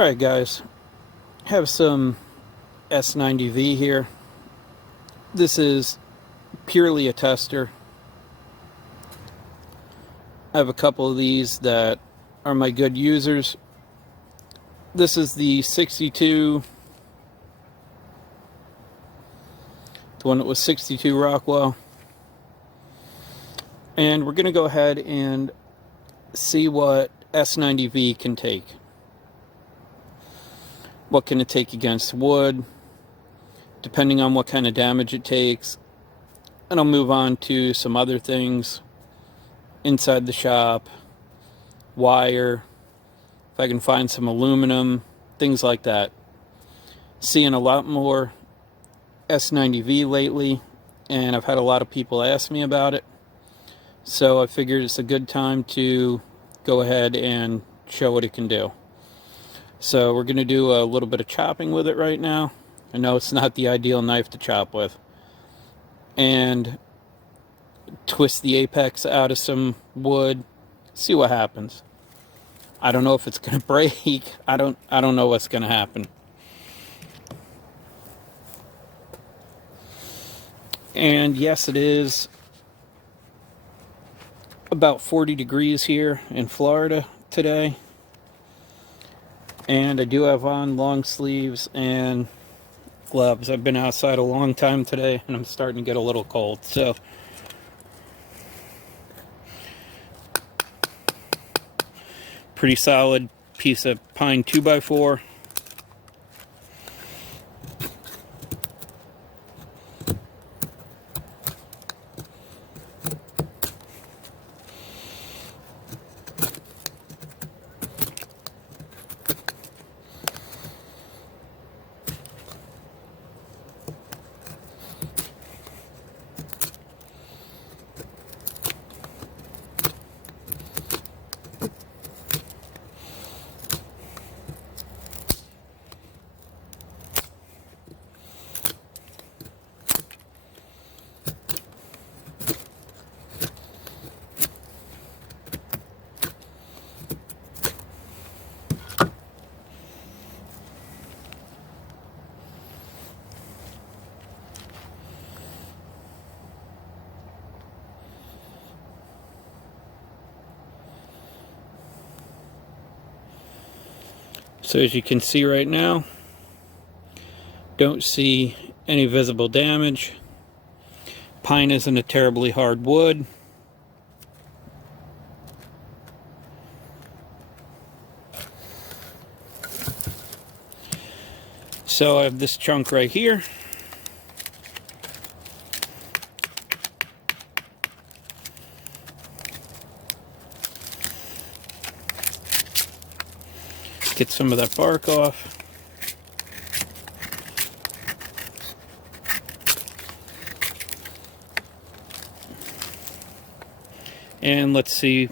Alright guys, have some S90V here. This is purely a tester. I have a couple of these that are my good users. This is the 62, the one that was 62 Rockwell. And we're going to go ahead and see what S90V can take. What can it take against wood, depending on what kind of damage it takes. And I'll move on to some other things inside the shop, wire, if I can find some aluminum, things like that. Seeing a lot more S90V lately, and I've had a lot of people ask me about it. So I figured it's a good time to go ahead and show what it can do. So we're going to do a little bit of chopping with it right now. I know it's not the ideal knife to chop with. And twist the apex out of some wood. See what happens. I don't know if it's going to break. I don't know what's going to happen. And yes, it is about 40 degrees here in Florida today. And I do have on long sleeves and gloves. I've been outside a long time today and I'm starting to get a little cold. So pretty solid piece of pine 2x4. So as you can see right now, don't see any visible damage. Pine isn't a terribly hard wood. So I have this chunk right here. Get some of that bark off. And let's see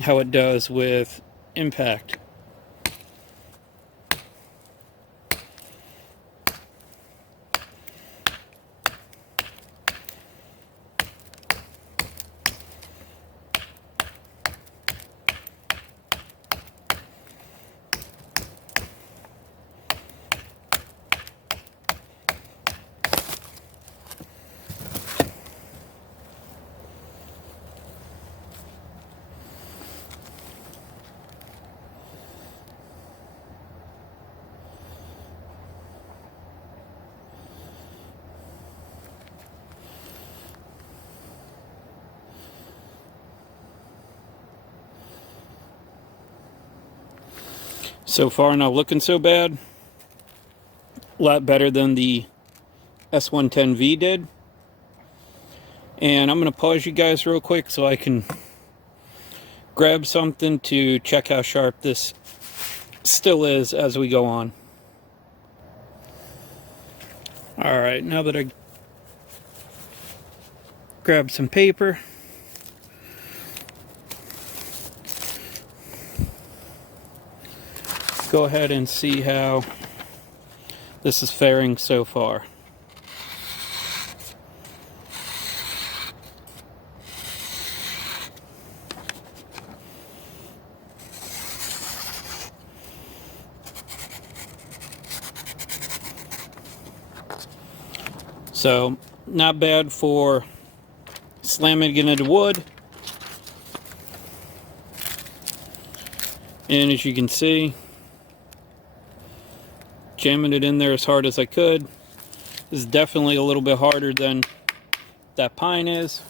how it does with impact. So far, not looking so bad. A lot better than the S110V did. And I'm going to pause you guys real quick so I can grab something to check how sharp this still is as we go on. Alright, now that I grabbed some paper, go ahead and see how this is faring so far. So not bad for slamming it into wood. And as you can see, jamming it in there as hard as I could. This is definitely a little bit harder than that pine is.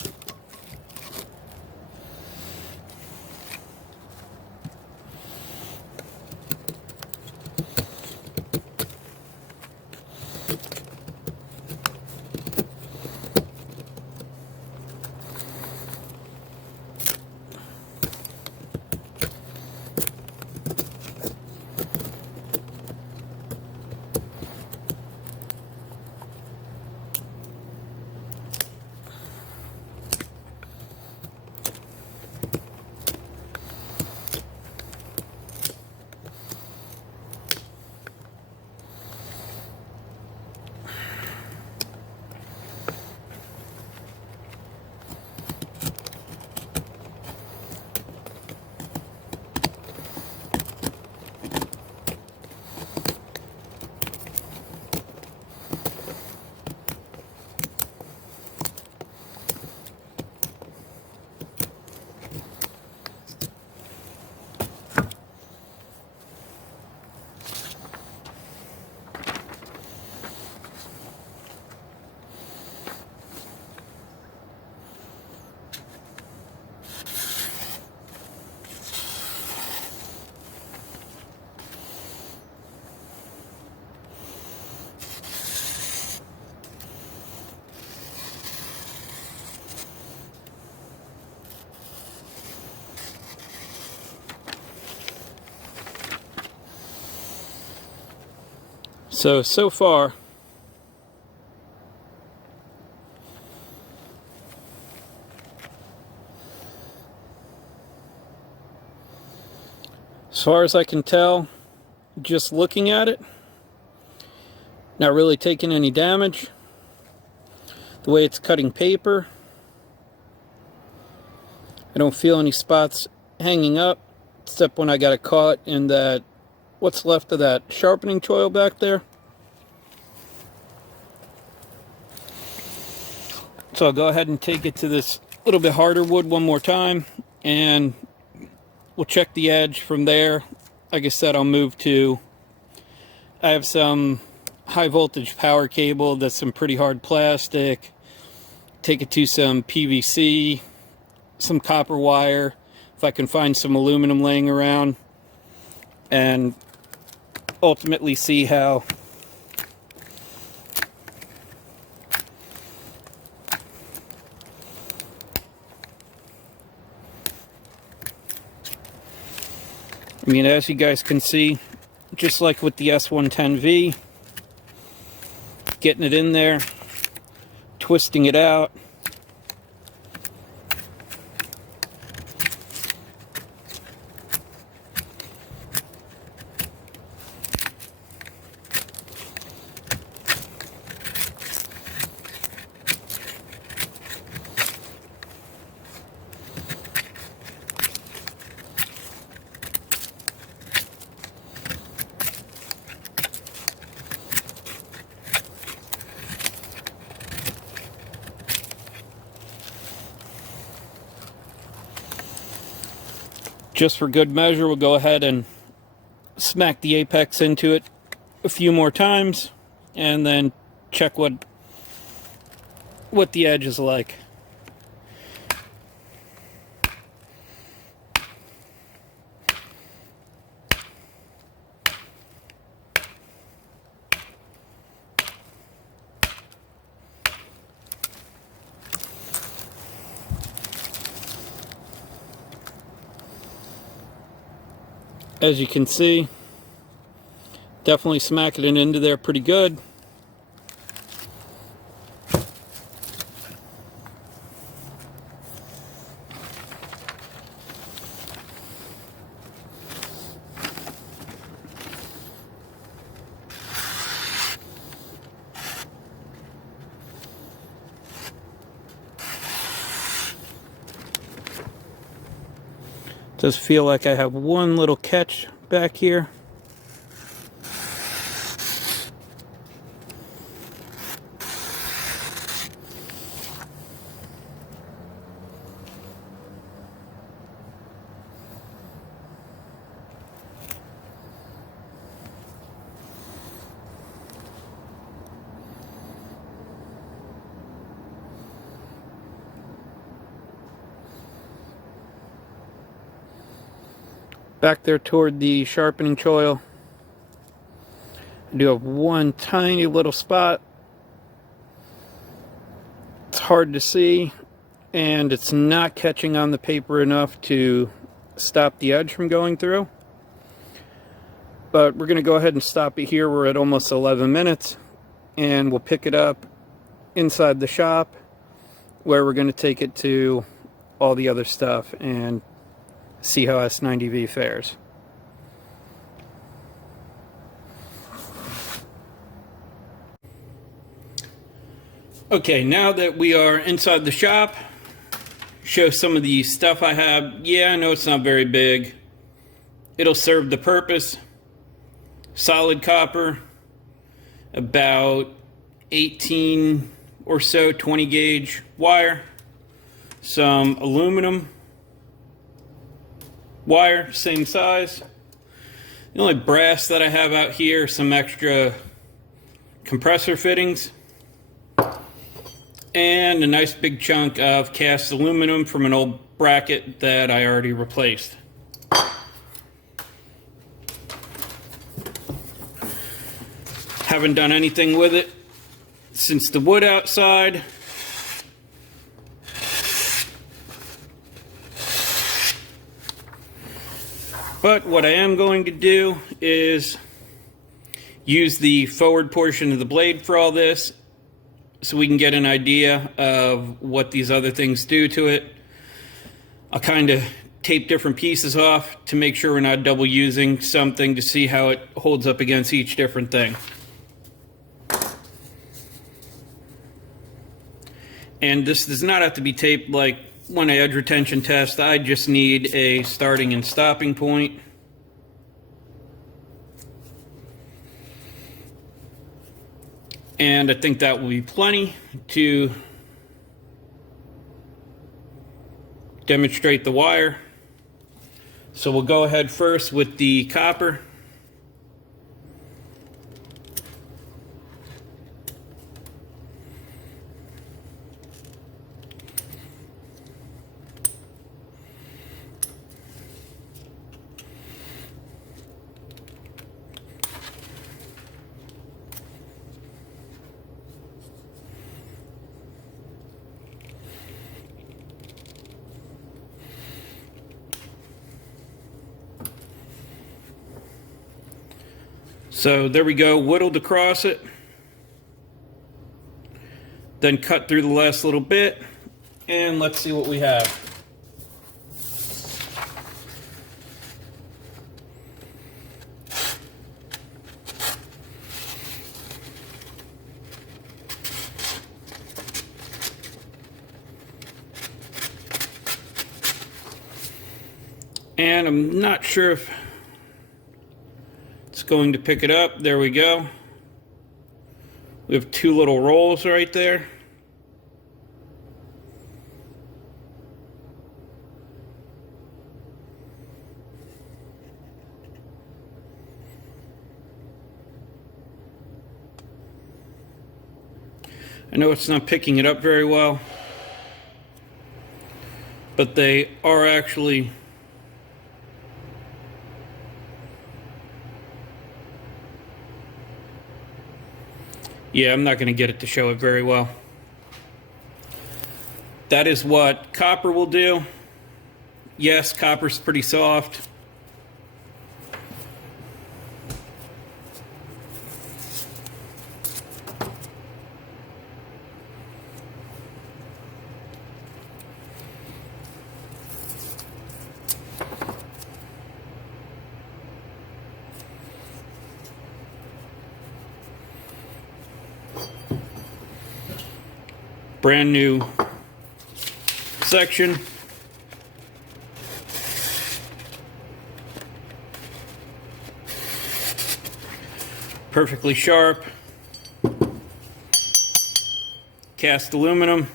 So far, as far as I can tell, just looking at it, not really taking any damage. The way it's cutting paper, I don't feel any spots hanging up, except when I got it caught in that, what's left of that sharpening choil back there. So I'll go ahead and take it to this little bit harder wood one more time, and we'll check the edge from there. Like I said, I'll move to, I have some high voltage power cable that's some pretty hard plastic. Take it to some PVC, some copper wire, if I can find some aluminum laying around, and ultimately see how I mean, as you guys can see, just like with the S110V, getting it in there, twisting it out. Just for good measure, we'll go ahead and smack the apex into it a few more times, and then check what the edge is like. As you can see, definitely smacking it into there pretty good. Does feel like I have one little catch back here. Back there toward the sharpening choil, I do have one tiny little spot. It's hard to see, and it's not catching on the paper enough to stop the edge from going through. But we're going to go ahead and stop it here. We're at almost 11 minutes, and we'll pick it up inside the shop where we're going to take it to all the other stuff and see how S90V fares. Okay, now that we are inside the shop, show some of the stuff I have. Yeah, I know it's not very big. It'll serve the purpose. Solid copper, about 18 or so 20 gauge wire, some aluminum wire, same size. The only brass that I have out here, some extra compressor fittings, and a nice big chunk of cast aluminum from an old bracket that I already replaced. Haven't done anything with it since the wood outside. But what I am going to do is use the forward portion of the blade for all this, so we can get an idea of what these other things do to it. I'll kind of tape different pieces off to make sure we're not double using something, to see how it holds up against each different thing. And this does not have to be taped like when I edge retention test. I just need a starting and stopping point. And I think that will be plenty to demonstrate the wire. So we'll go ahead first with the copper. So there we go, whittled across it. Then cut through the last little bit, and let's see what we have. And I'm not sure if going to pick it up. There we go. We have two little rolls right there. I know it's not picking it up very well, but they are actually yeah, I'm not going to get it to show it very well. That is what copper will do. Yes, copper's pretty soft. Brand new section. Perfectly sharp. Cast aluminum.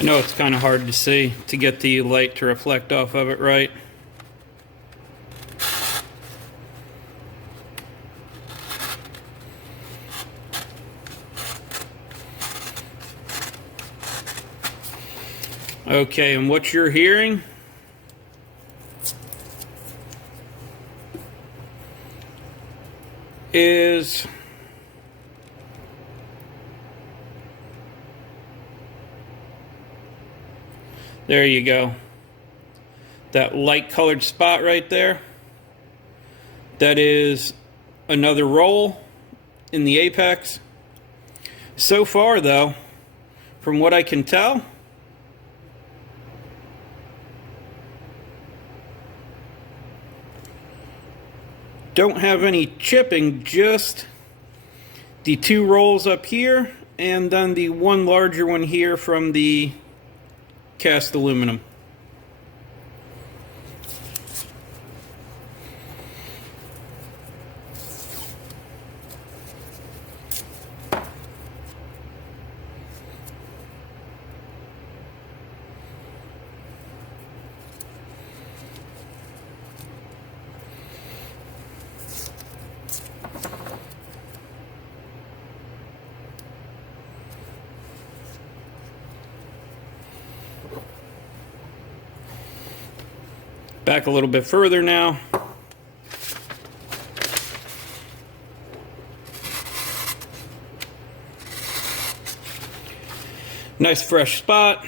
I know it's kind of hard to see to get the light to reflect off of it right. Okay, and what you're hearing is there you go. That light colored spot right there. That is another roll in the apex. So far though, from what I can tell, don't have any chipping, just the two rolls up here and then the one larger one here from the cast aluminum. Back a little bit further now. Nice fresh spot.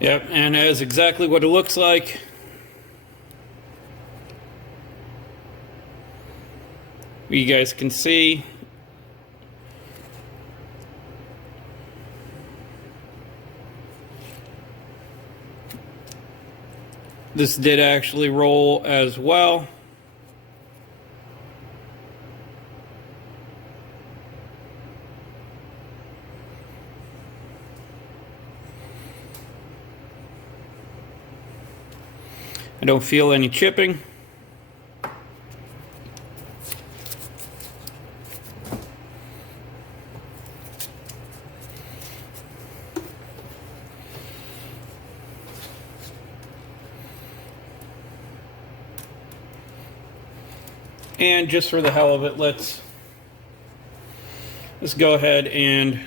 Yep, and that is exactly what it looks like. You guys can see. This did actually roll as well. I don't feel any chipping. And just for the hell of it, let's go ahead and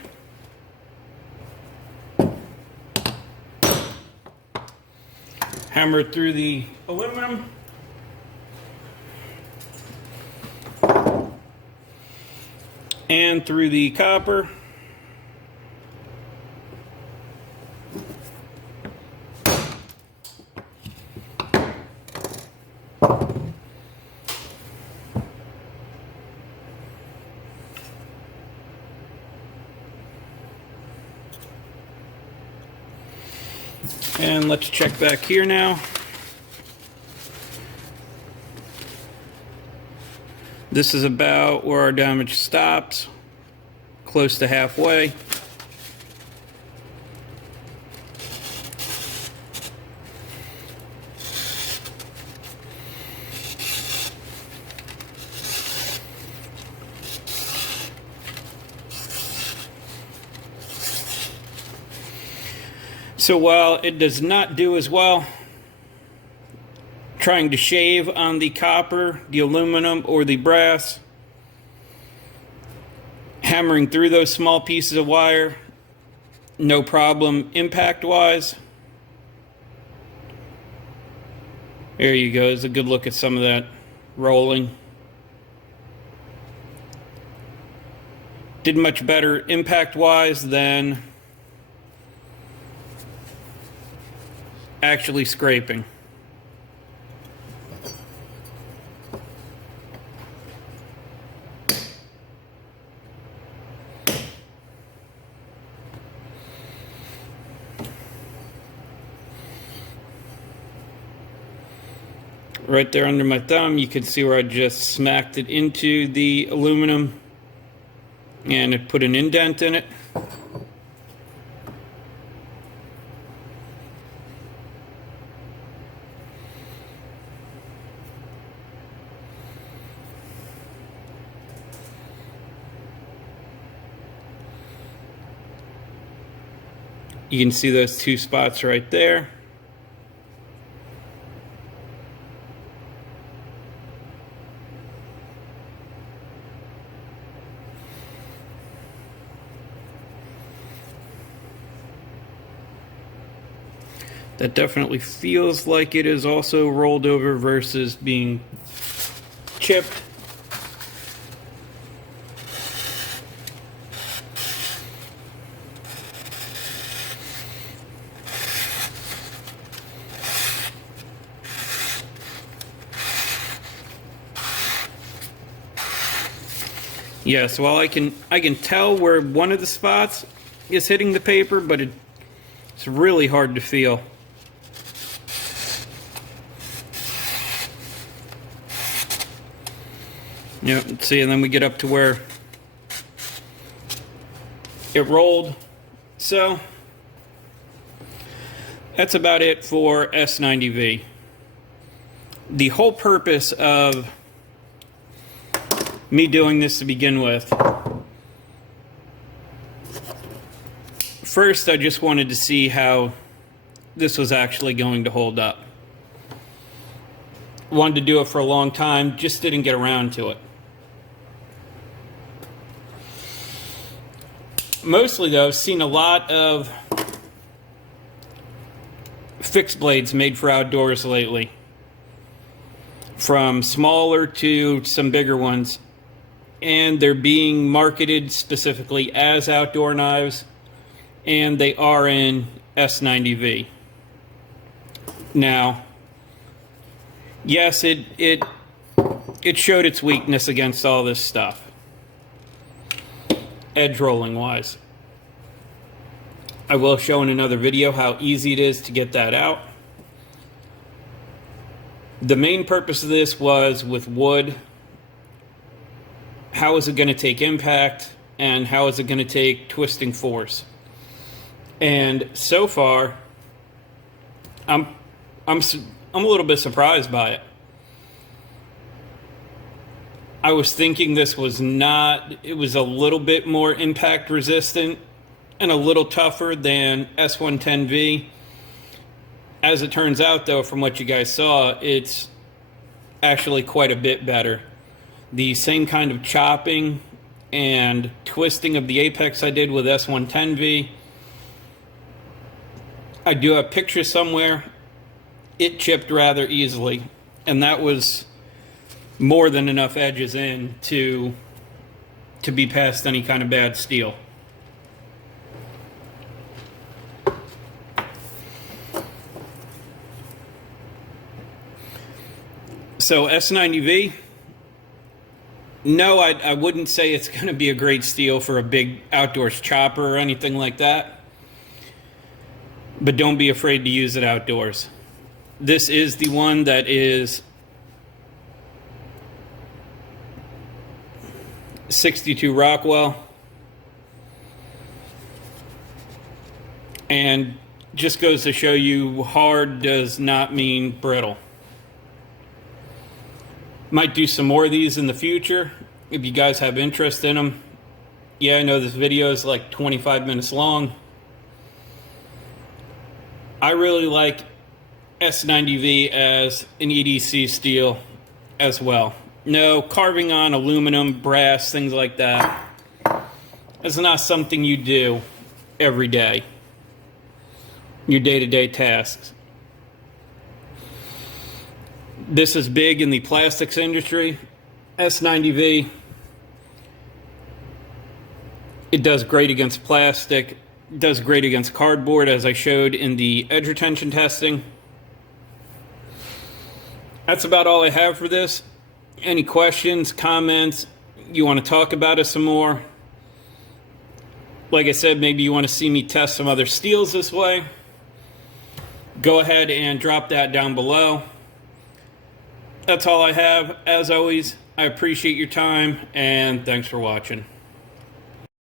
hammer it through the aluminum. And through the copper. And let's check back here now. This is about where our damage stops, close to halfway. So while it does not do as well trying to shave on the copper, the aluminum, or the brass, hammering through those small pieces of wire no problem impact wise. There you go. There's a good look at some of that rolling. Did much better impact wise than actually scraping. Right there under my thumb, you can see where I just smacked it into the aluminum and it put an indent in it. You can see those two spots right there. That definitely feels like it is also rolled over versus being chipped. Yes, well, I can tell where one of the spots is hitting the paper, but it's really hard to feel. Yeah, see, and then we get up to where it rolled. So that's about it for S90V. The whole purpose of me doing this to begin with, first I just wanted to see how this was actually going to hold up. Wanted to do it for a long time, just didn't get around to it. Mostly though, I've seen a lot of fixed blades made for outdoors lately. From smaller to some bigger ones. And they're being marketed specifically as outdoor knives. And they are in S90V. Now, yes, it showed its weakness against all this stuff. Edge rolling wise. I will show in another video how easy it is to get that out. The main purpose of this was with wood. How is it going to take impact and how is it going to take twisting force? And so far, I'm a little bit surprised by it. I was thinking this was not, it was a little bit more impact resistant and a little tougher than S110V. As it turns out though, from what you guys saw, it's actually quite a bit better. The same kind of chopping and twisting of the apex I did with S110V. I do have pictures somewhere. It chipped rather easily, and that was more than enough edges in to be past any kind of bad steel. So S90V, no, I wouldn't say it's going to be a great steel for a big outdoors chopper or anything like that. But don't be afraid to use it outdoors. This is the one that is 62 Rockwell. And just goes to show you hard does not mean brittle. Might do some more of these in the future if you guys have interest in them. Yeah, I know this video is like 25 minutes long. I really like S90V as an EDC steel as well. No carving on aluminum, brass, things like that. It's not something you do every day, your day-to-day tasks. This is big in the plastics industry. S90V, it does great against plastic, does great against cardboard, as I showed in the edge retention testing. That's about all I have for this. Any questions, comments, you want to talk about it some more? Like I said, maybe you want to see me test some other steels this way. Go ahead and drop that down below. That's all I have. As always, I appreciate your time, and thanks for watching.